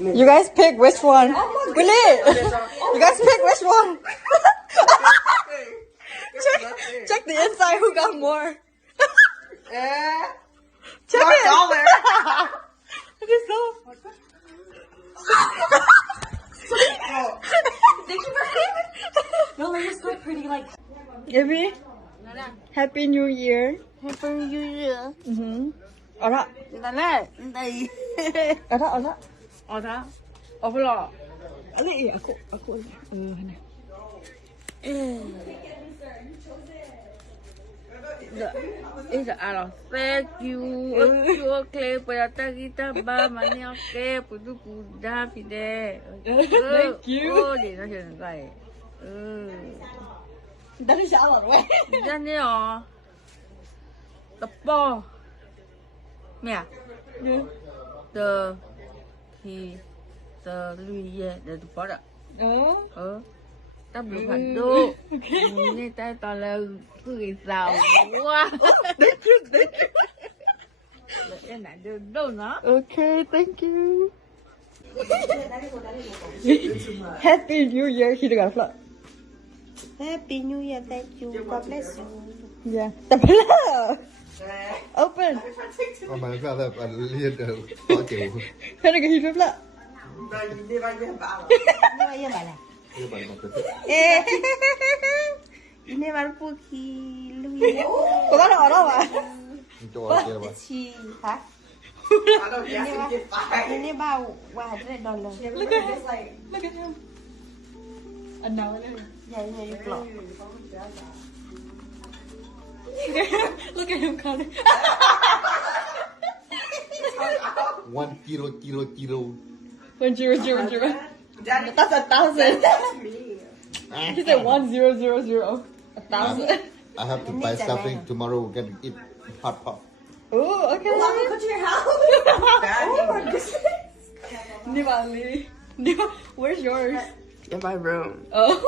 You guys pick which one? Really? You guys pick which one? check the inside. Who got more? Check it. Okay, so. Thank you for No, like you're so pretty. Like. Evie, Happy New Year. Happy New Year. Ở đó. Đây. Đây. Ở đó, ở đó. Ở đó. Ở bên lọ. Ở đây, ở cô. Này. It's a thank you. You okay? Pero kita ba mani okay? Putu puda pide. Thank you. Oh, đi nó chuyện này. Đã đi sao rồi? Ra đi à? Tập bo. Mẹ. The he the lui ye the bỏ đó. Ta bị phản đô. Nghe tay toàn là cười rào quá. Em lại được đâu nó. Okay, thank you. Happy New Year. He got a flop. Happy New Year, thank you. God bless you. Yeah. Tập là. Open. Mà sao là liên được khó chịu. Thế này cái gì flop? Đi vay với bà là. Như vậy mà tôi Ini baru pergi Louis. Có bác nào ở đâu à? cho kia mà. Si, hả? Ini bau $100. Look at him. Look at him. Anh nào lên. Yeah, you block. Look at him coming. 1 kilo. 1,000,000. That's 1,000. He said 1,000. 1,000. I have to buy something tomorrow. We can eat hot pot. Oh, okay. Welcome to your house. Nivali. Where's yours? In my room. Oh.